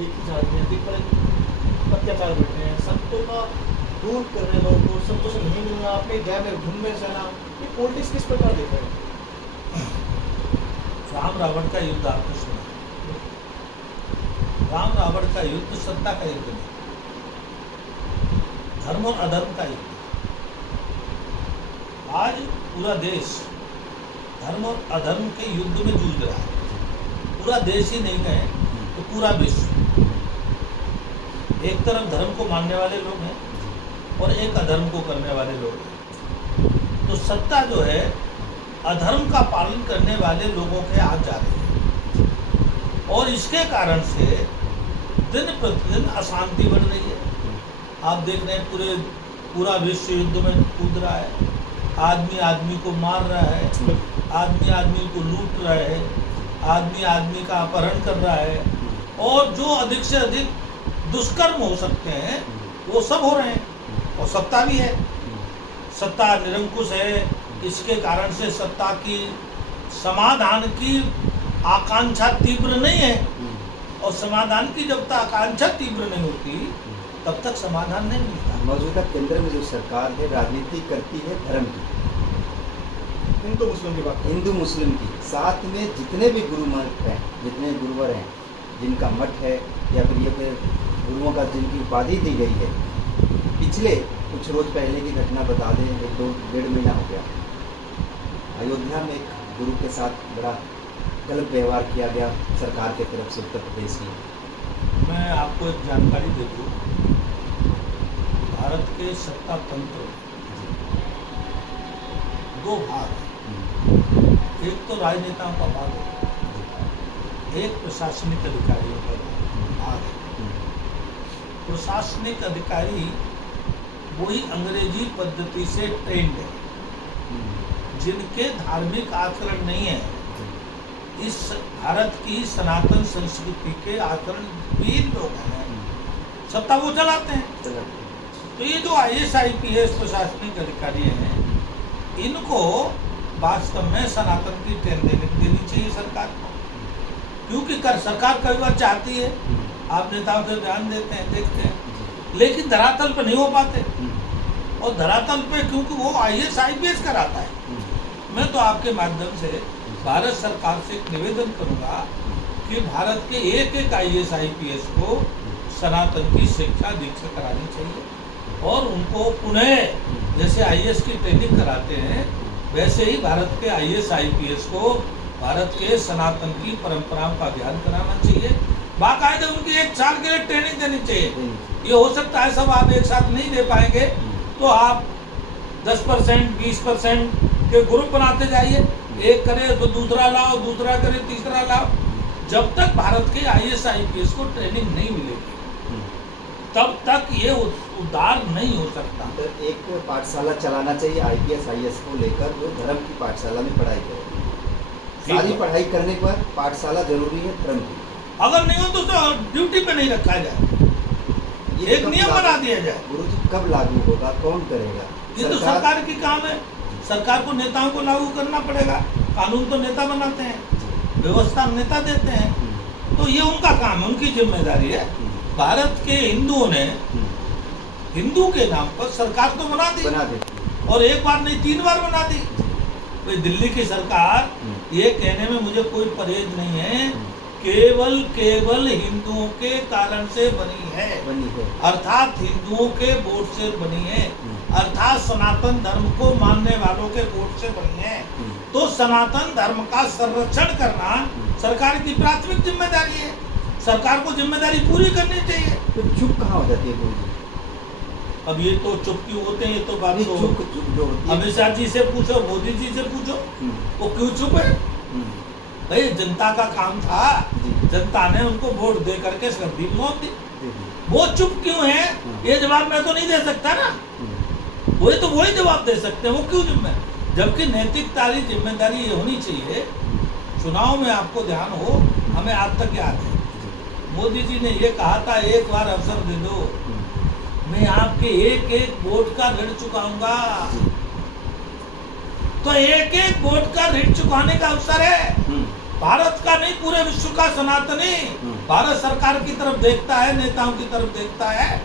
देखी जा रही है, दिन पर अत्याचार बढ़ रहे हैं, संतों का दूर कर रहे हैं लोगों को, संतों से नहीं मिलना, अपने गैर में घूम में जाना, ये पॉलिटिक्स किस प्रकार देख रहे हैं? राम रावण का युद्ध आपने सुना। राम रावण का युद्ध सत्ता का युद्ध नहीं, धर्म और अधर्म का युद्ध। आज पूरा देश धर्म और अधर्म के युद्ध में जूझ रहा है। पूरा देश ही नहीं कहें तो पूरा विश्व। एक तरफ धर्म को मानने वाले लोग हैं और एक अधर्म को करने वाले लोग हैं। तो सत्ता जो है अधर्म का पालन करने वाले लोगों के हाथ जा रही है और इसके कारण से दिन प्रतिदिन अशांति बढ़ रही है। आप देख रहे हैं पूरा विश्व युद्ध में कूद रहा है, आदमी आदमी को मार रहा है, आदमी आदमी को लूट रहा है, आदमी आदमी का अपहरण कर रहा है और जो अधिक से अधिक दुष्कर्म हो सकते हैं वो सब हो रहे हैं। और सत्ता भी है, सत्ता निरंकुश है। इसके कारण से सत्ता की समाधान की आकांक्षा तीव्र नहीं है और समाधान की जब तक आकांक्षा तीव्र नहीं होती तब तक समाधान नहीं मिलता। मौजूदा केंद्र में जो सरकार है राजनीति करती है धर्म की, हिंदू मुस्लिम की बात, हिंदू मुस्लिम की, साथ में जितने भी गुरु मठ हैं, जितने गुरुवर हैं, जिनका मठ है या फिर ये फिर गुरुओं का जिनकी उपाधि दी गई है, पिछले कुछ रोज पहले की घटना बता दें। 1-2-1.5 महीना हो गया, अयोध्या में एक गुरु के साथ बड़ा गलत व्यवहार किया गया सरकार के तरफ से, उत्तर प्रदेश की। मैं आपको एक जानकारी दे दूँ, भारत के सत्ता तंत्र दो भाग हैं। एक तो राजनेताओं का भाग है, एक प्रशासनिक अधिकारियों का भाग है। प्रशासनिक अधिकारी वही अंग्रेजी पद्धति से ट्रेंड है, जिनके धार्मिक आचरण नहीं है, इस भारत की सनातन संस्कृति के आचरणहीन लोग हैं, सत्ता वो चलाते हैं। तो ये जो IAS IPS प्रशासनिक अधिकारी हैं, इनको वास्तव में सनातन की ट्रेनिंग देनी चाहिए सरकार को, क्योंकि सरकार कई बार चाहती है, आप नेताओं से ध्यान देते हैं, देखते हैं, लेकिन धरातल पर नहीं हो पाते। और धरातल पे क्योंकि वो IAS IPS कराता है। मैं तो आपके माध्यम से भारत सरकार से एक निवेदन करूंगा कि भारत के एक IAS IPS को सनातन की शिक्षा दीक्षा करानी चाहिए और उनको पुनः जैसे IAS की ट्रेनिंग कराते हैं वैसे ही भारत के IAS IPS को भारत के सनातन की परंपराओं का ज्ञान कराना चाहिए। बाकायदे उनकी 1 साल के लिए ट्रेनिंग देनी चाहिए। ये हो सकता है सब आप एक साथ नहीं दे पाएंगे तो आप 10%, 20% के ग्रुप बनाते जाइए, एक करे तो दूसरा लाओ, दूसरा करे तीसरा लाओ। जब तक भारत के IAS IPS को ट्रेनिंग नहीं मिलेगी तब तक ये उद्धार नहीं हो सकता। तो एक पाठशाला चलाना चाहिए IPS IAS को लेकर, जो धर्म की पाठशाला में पढ़ाई करे। सारी पढ़ाई करने पर पाठशाला जरूरी है धर्म की, अगर नहीं हो तो ड्यूटी पे नहीं रखा जाए, एक नियम बना दिया जाए। गुरुजी कब लागू होगा, कौन करेगा? ये तो सरकार की काम है, सरकार को नेताओं को लागू करना पड़ेगा। कानून तो नेता बनाते हैं, व्यवस्था नेता देते हैं, तो ये उनका काम है, उनकी जिम्मेदारी है। भारत के हिंदुओं ने हिंदू के नाम पर सरकार तो बना दी और एक बार नहीं 3 बार बना दी। भाई दिल्ली की सरकार ये कहने में मुझे कोई परहेज नहीं है, केवल हिंदुओं के कारण से बनी है, अर्थात हिंदुओं के वोट से बनी है, अर्थात सनातन धर्म को मानने वालों के वोट से बनी है। तो सनातन धर्म का संरक्षण करना सरकार की प्राथमिक जिम्मेदारी है, सरकार को जिम्मेदारी पूरी करनी चाहिए। तो चुप कहाँ हो जाती है गुरुजी? अब ये तो चुप क्यों होते हैं, ये तो बात तो चुप जो होती है, अमित शाह जी से पूछो, मोदी जी से पूछो, वो क्यों चुप है? भाई जनता का काम था, जनता ने उनको वोट दे करके सर्दी मौत दी, वो चुप क्यों है ये जवाब मैं तो नहीं दे सकता ना, वही जवाब दे सकते हैं, वो क्यों जिम्मेदार? जबकि नैतिकता जिम्मेदारी ये होनी चाहिए, चुनाव में आपको ध्यान हो, हमें आज तक याद है मोदी जी ने ये कहा था, एक बार अवसर दे दो, मैं आपके एक वोट का ऋण चुकाऊंगा। तो एक वोट का ऋण चुकाने का अवसर है, भारत का नहीं, पूरे विश्व का सनातनी भारत सरकार की तरफ देखता है, नेताओं की तरफ देखता है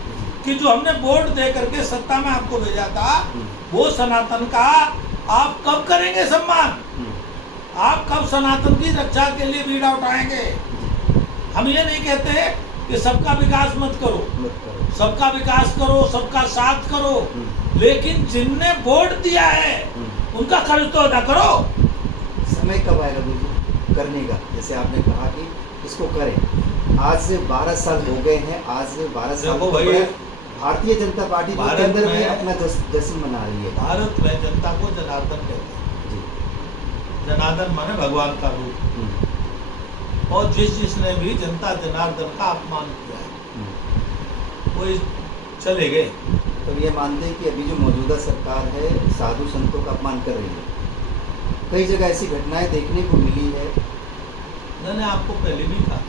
कि जो हमने वोट दे करके सत्ता में आपको भेजा था, वो सनातन का आप कब करेंगे सम्मान? आप कब सनातन की रक्षा के लिए बीड़ा उठाएंगे? हम ये नहीं कहते कि सबका विकास मत करो, सबका विकास करो, सबका साथ करो, लेकिन जिनने वोट दिया है उनका कर्ज तो अदा करो। समय कब आएगा गुरुजी करने का? जैसे आपने कहा कि इसको करें, आज 12 साल हो गए हैं, आज 12 साल देखो के भाई, बाद भारतीय जनता पार्टी तो भारत केंद्र में में अपना जश्न मना रही है। भारत में जनता को जनार्दन कहते हैं। जी। जनार्दन माने भगवान का रूप। और जिसने भी जनता जनार्दन का अपमान किया है वो चले गए। तो ये मानते हैं कि अभी जो मौजूदा सरकार है साधु संतों का अपमान कर रही है। कई जगह ऐसी घटनाएं देखने को मिली है। मैंने आपको पहले भी कहा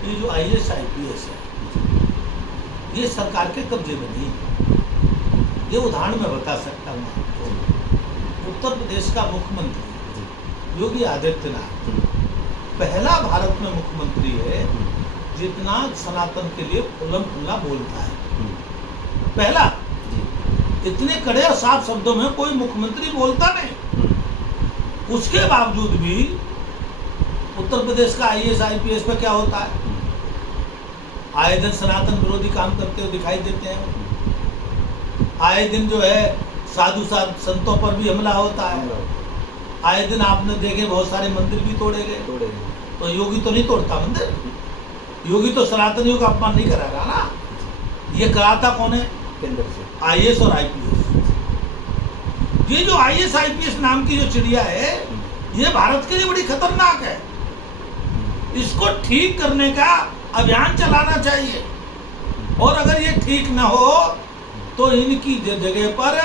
कि जो IAS IPS है ये सरकार के कब्जे में नहीं। ये उदाहरण मैं बता सकता हूँ आपको। उत्तर प्रदेश का मुख्यमंत्री योगी आदित्यनाथ पहला भारत में मुख्यमंत्री है जितना सनातन के लिए खुल्लम खुल्ला बोलता है। पहला, इतने कड़े और साफ शब्दों में कोई मुख्यमंत्री बोलता नहीं। उसके बावजूद भी उत्तर प्रदेश का IAS IPS पे क्या होता है? आए दिन सनातन विरोधी काम करते हुए दिखाई देते हैं। आए दिन जो है साधु संतों पर भी हमला होता है। आए दिन आपने देखे बहुत सारे मंदिर भी तोड़े गए। तो योगी तो नहीं तोड़ता मंदिर, योगी तो सनातनियों का अपमान नहीं कराएगा ना। ये कराता कौन है? केंद्र से IAS और IPS। ये जो IAS IPS नाम की जो चिड़िया है ये भारत के लिए बड़ी खतरनाक है। इसको ठीक करने का अभियान चलाना चाहिए। और अगर ये ठीक न हो तो इनकी जगह पर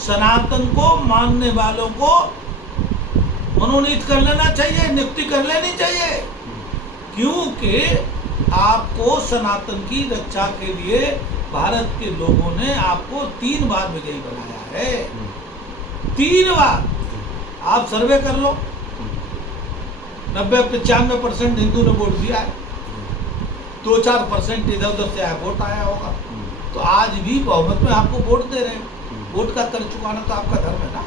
सनातन को मानने वालों को मनोनीत कर लेना चाहिए, नियुक्ति कर लेनी चाहिए। क्योंकि आपको सनातन की रक्षा के लिए भारत के लोगों ने आपको 3 बार विजयी बनाया है। 3 बार। आप सर्वे कर लो, 90-95% हिंदू ने वोट दिया है, 2-4% इधर उधर से वोट आया होगा। तो आज भी बहुमत में आपको वोट दे रहे हैं। वोट का कर चुकाना तो आपका धर्म है ना,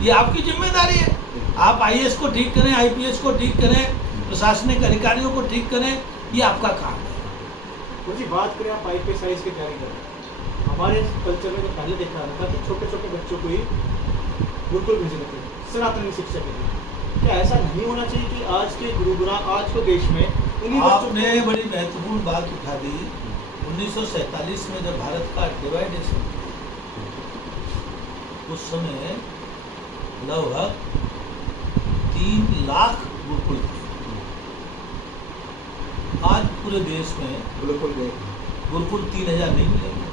ये आपकी जिम्मेदारी है। आप IAS को ठीक करें, IPS को ठीक करें, प्रशासनिक अधिकारियों को ठीक करें, ये आपका काम है। जी बात करें आप IPS IAS की तैयारी करें, हमारे कल्चर में तो पहले देखा था कि छोटे छोटे बच्चों को ही गुरुकुल भेजे जाते हैं सनातन की शिक्षा के लिए। क्या ऐसा नहीं होना चाहिए कि आज के गुरुकुल आज के देश में उन्हीं आपने बड़ी महत्वपूर्ण बात उठा दी। 1947 में जब भारत का डिवाइडेशन उस समय लगभग 3 लाख गुरुकुल थे। आज पूरे देश में गुरुकुल 3000 नहीं मिलेंगे।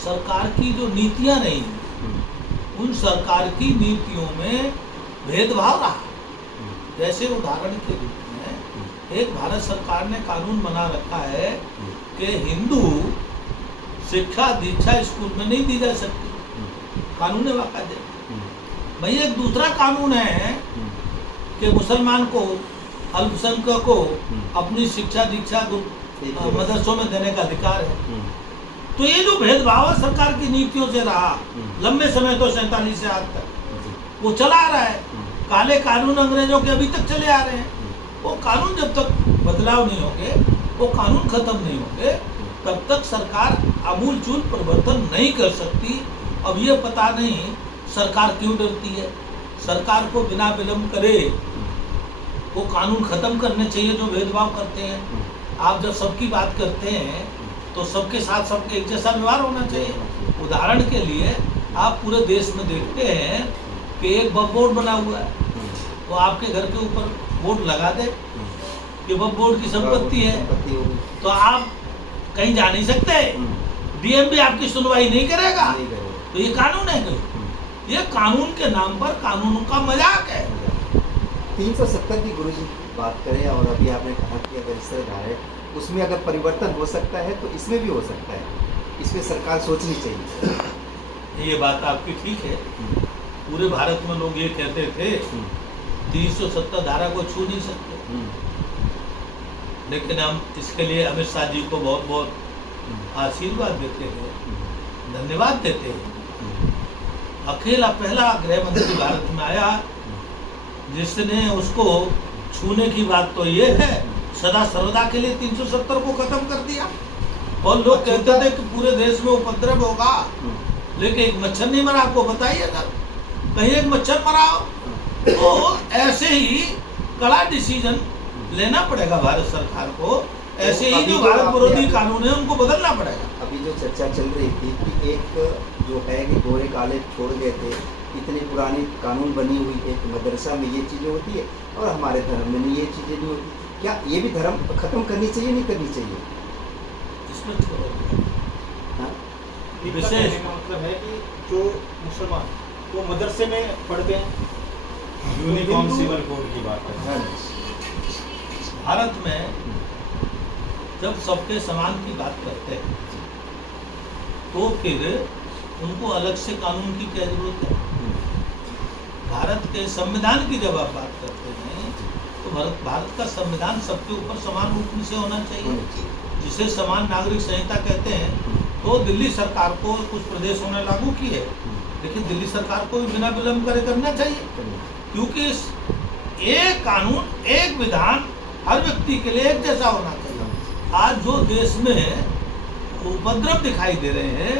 सरकार की जो नीतियां नहीं, उन सरकार की नीतियों में भेदभाव रहा। जैसे उदाहरण के रूप में एक भारत सरकार ने कानून बना रखा है कि हिंदू शिक्षा दीक्षा स्कूल में नहीं दी जा सकती, कानून है बाकायदे। भाई एक दूसरा कानून है कि मुसलमान को, अल्पसंख्यक को अपनी शिक्षा दीक्षा मदरसों में देने का अधिकार है। तो ये जो भेदभाव है सरकार की नीतियों से रहा लंबे समय तो 47 से आज तक वो चला आ रहा है। काले कानून अंग्रेजों के अभी तक चले आ रहे हैं। वो कानून जब तक बदलाव नहीं होंगे, वो कानून खत्म नहीं होंगे, तब तक सरकार आमूलचूल परिवर्तन नहीं कर सकती। अब ये पता नहीं सरकार क्यों डरती है। सरकार को बिना विलंब करे वो कानून खत्म करने चाहिए जो भेदभाव करते हैं। आप जब सबकी बात करते हैं तो सबके साथ सबके एक जैसा व्यवहार होना चाहिए। उदाहरण के लिए आप पूरे देश में देखते हैं कि एक वक्फ बोर्ड बना हुआ है, वो आपके घर के ऊपर बोर्ड लगा दे कि वक्फ बोर्ड की संपत्ति है, तो आप कहीं जा नहीं सकते। DM भी आपकी सुनवाई नहीं करेगा। तो ये कानून है क्या? ये कानून के नाम पर कानूनों का मजाक है। 370 की गुरुजी बात करें, और अभी आपने कहा कि अगर इस तरह है उसमें अगर परिवर्तन हो सकता है तो इसमें भी हो सकता है। इसमें सरकार सोचनी चाहिए। ये बात आपकी ठीक है। पूरे भारत में लोग ये कहते थे 370 धारा को छू नहीं सकते, लेकिन हम इसके लिए अमित शाह जी को बहुत बहुत आशीर्वाद देते हैं, धन्यवाद देते हैं। अकेला पहला गृह मंत्री भारत में आया जिसने उसको छूने की बात तो ये है, सदा सर्वदा के लिए 370 को खत्म कर दिया। और लोग कहते थे कि पूरे देश में उपद्रव होगा, लेकिन एक मच्छर नहीं मरा। आपको बताइए अगर कहीं एक मच्छर मरा हो तो ऐसे ही कड़ा डिसीजन लेना पड़ेगा भारत सरकार को। ऐसे ही जो भारत विरोधी कानून है उनको बदलना पड़ेगा। अभी जो चर्चा चल रही थी कि एक जो है कि गोरे काले छोड़ गए थे, इतनी पुरानी कानून बनी हुई एक मदरसा में ये चीज़ें होती है और हमारे धर्म में नहीं ये चीज़ें नहीं होती। क्या ये भी धर्म खत्म करनी चाहिए, नहीं करनी चाहिए? इसमें छोड़ो। हाँ? विशेष मतलब है कि जो मुसलमान वो मदरसे में पढ़ते हैं, यूनिफॉर्म सिविल कोड की बात है। हाँ। भारत में जब सबके समान की बात करते हैं तो फिर उनको अलग से कानून की क्या जरूरत है? भारत के संविधान की जब आप बात करते हैं तो भारत का संविधान सबके ऊपर समान रूप से होना चाहिए, जिसे समान नागरिक संहिता कहते हैं। तो दिल्ली सरकार को कुछ प्रदेशों ने लागू की है, लेकिन दिल्ली सरकार को भी बिना विलंब करे करना चाहिए, क्योंकि एक कानून एक विधान हर व्यक्ति के लिए एक जैसा होना चाहिए। आज जो देश में उपद्रव दिखाई दे रहे हैं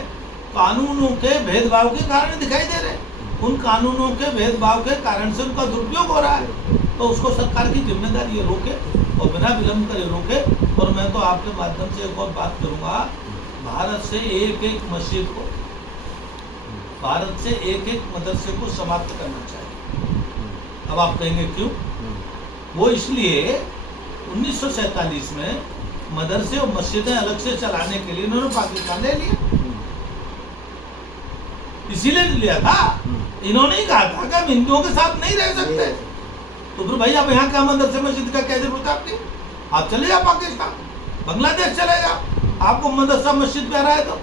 कानूनों के भेदभाव के कारण दिखाई दे रहे हैं, उन कानूनों के भेदभाव के कारण से उनका दुरुपयोग हो रहा है। तो उसको सरकार की जिम्मेदारी ये रोके और बिना विलंब करे रोके। और मैं तो आपके माध्यम से एक और बात करूँगा, भारत से एक एक मस्जिद को, भारत से एक एक मदरसे को समाप्त करना चाहिए। अब आप कहेंगे क्यों? वो इसलिए 1947 में मदरसे और मस्जिदें अलग से चलाने के लिए उन्होंने पाकिस्तान ले लिया, इसीलिए लिया था। इन्होंने ही कहा था कि हम हिंदुओं के साथ नहीं रह सकते। तो फिर भाई अब यहाँ क्या मदरसे मस्जिद का क्या जरूरत है आपकी? आप चले जाओ पाकिस्तान, बांग्लादेश चले जाओ, आपको मदरसा मस्जिद पे रहा है तो।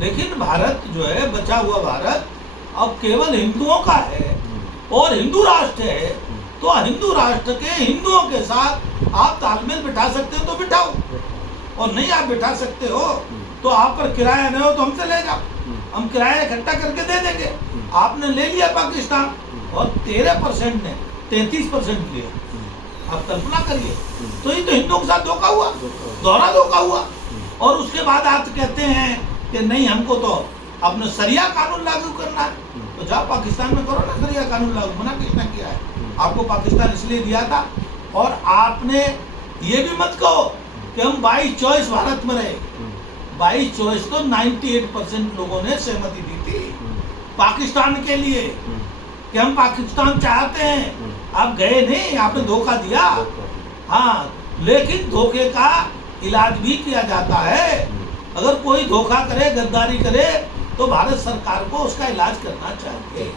लेकिन भारत जो है बचा हुआ भारत अब केवल हिंदुओं का है और हिंदू राष्ट्र है, तो हिंदू राष्ट्र के हिंदुओं के साथ आप तालमेल बिठा सकते हो तो बिठाओ, और नहीं आप बिठा सकते हो तो आप पर किराया नहीं हो तो हमसे ले जाओ, हम किराया इकट्ठा करके दे देंगे। आपने ले लिया पाकिस्तान और 13% ने 33% लिया, आप कल्पना करिए। तो ये तो हिंदुओं के साथ धोखा हुआ, दोहरा धोखा हुआ। और उसके बाद आप कहते हैं कि नहीं हमको तो अपने शरिया कानून लागू करना है, तो जाओ पाकिस्तान में करो ना शरिया कानून लागू। मना किसने किया है? आपको पाकिस्तान इसलिए दिया था। और आपने ये भी मत कहो कि हम 22 चॉइस भारत में रहे। 22 चॉइस तो 98% लोगों ने सहमति दी थी पाकिस्तान के लिए कि हम पाकिस्तान चाहते हैं। आप गए नहीं, आपने धोखा दिया। हाँ, लेकिन धोखे का इलाज भी किया जाता है। अगर कोई धोखा करे, गद्दारी करे, तो भारत सरकार को उसका इलाज करना चाहिए।